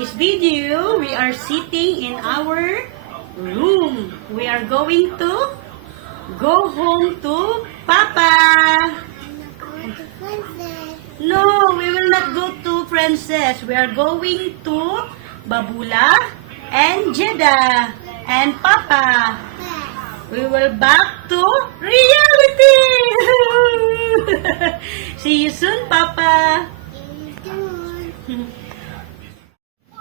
today's video, we are sitting in our room. We are going to go home to Papa. No, we will not go to Princess. We are going to Babula and Jeddah and Papa. We will back to reality. See you soon, Papa.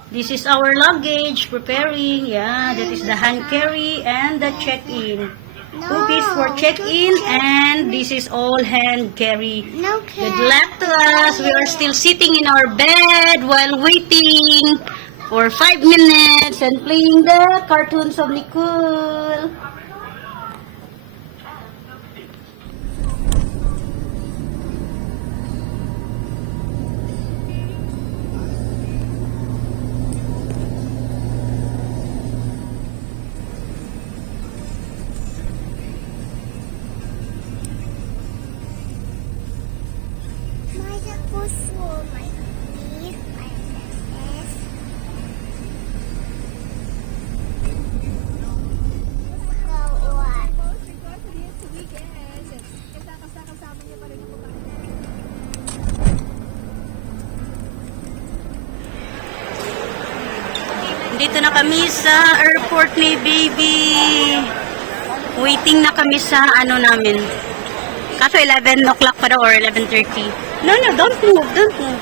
This is our luggage preparing. Yeah, that is the hand carry and the check-in. Two piece for check-in and this is all hand carry. Good luck to us. We are still sitting in our bed while waiting for 5 minutes and playing the cartoons of Nicole. Dito na kami sa airport ni baby. Waiting na kami sa ano namin. Kaso 11 o'clock pa daw or 11:30. No, don't move, don't move.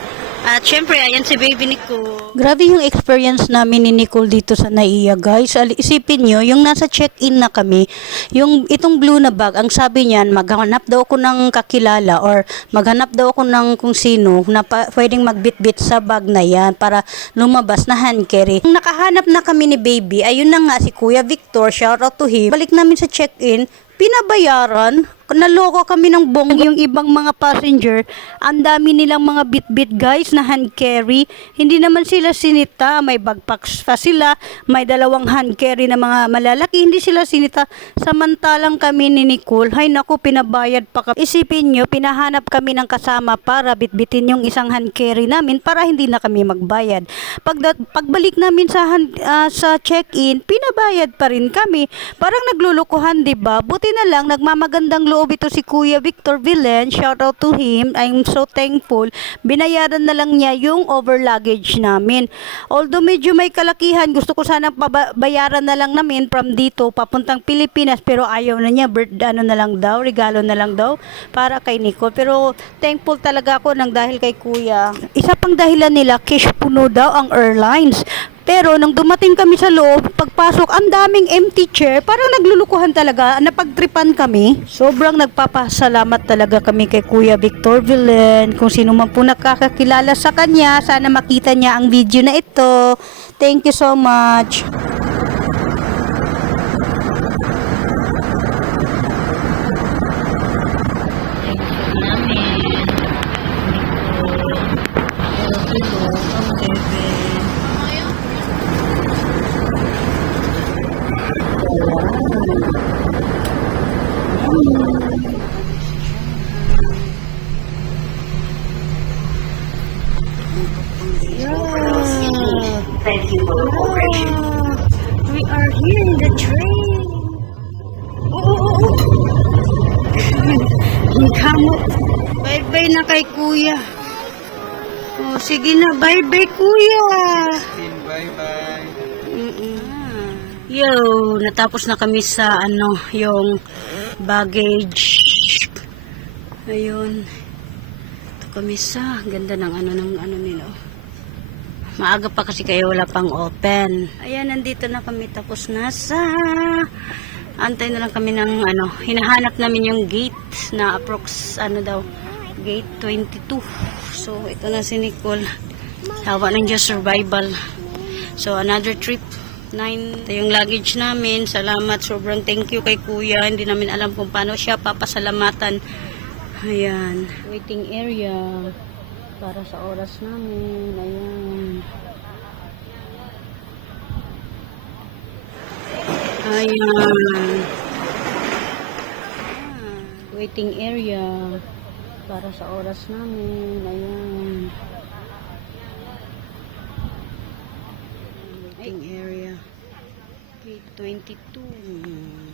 At syempre, ayan si baby Nicole. Grabe yung experience namin ni Nicole dito sa Naiya, guys. Isipin nyo, yung nasa check-in na kami, yung itong blue na bag, ang sabi niyan, maghanap daw ako ng kakilala or maghanap daw ako ng kung sino na pwedeng magbitbit sa bag na yan para lumabas na hand carry. Nung nakahanap na kami ni baby, ayun na nga si Kuya Victor, shout out to him. Balik namin sa check-in, pinabayaran. Naloko kami ng bongga. Yung ibang mga passenger, ang dami nilang mga bit-bit guys na hand carry. Hindi naman sila sinita, may backpacks pa sila, may dalawang hand carry na mga malalaki, hindi sila sinita. Samantalang kami ni Nicole, hay naku, pinabayad pa kami. Isipin nyo, pinahanap kami ng kasama para bitbitin yung isang hand carry namin para hindi na kami magbayad. Pagbalik namin sa check-in, pinabayad pa rin kami. Parang naglulukuhan, diba? Buti na lang, nagmamagandang loob ito si Kuya Victor Villen, shout out to him. I'm so thankful. Binayaran na lang niya yung over luggage namin. Although medyo may kalakihan, gusto ko sanang bayaran na lang namin from dito papuntang Pilipinas, pero ayaw na niya. Ano na lang daw, regalo na lang daw para kay Nicole. Pero thankful talaga ako nang dahil kay Kuya. Isa pang dahilan nila, cash puno daw ang airlines. Pero nung dumating kami sa loob, pagpasok, ang daming empty chair. Parang naglulukuhan talaga. Napagtripan kami. Sobrang nagpapasalamat talaga kami kay Kuya Victor Villen. Kung sino man po nakakakilala sa kanya, sana makita niya ang video na ito. Thank you so much. Thank you for the cooperation. We are here in the train. Ang kamot. Bye-bye na kay Kuya. Oh, sige na, bye-bye Kuya. Bye-bye. Yo, natapos na kami sa yung baggage. Ayun. Ito kami sa ganda ng nila. Maaga pa kasi kaya wala pang open. Ayan, nandito na kami, tapos antay na lang kami ng hinahanap namin yung gate na approx gate 22. So ito na si Nicole. Hawa ng Diyos, survival. So another trip. 9. Ito yung luggage namin. Salamat, sobrang thank you kay Kuya. Hindi namin alam kung paano siya papasalamatan. Ayan, waiting area para sa oras namin. Ayan. Waiting area para sa oras namin. Ayan. 22.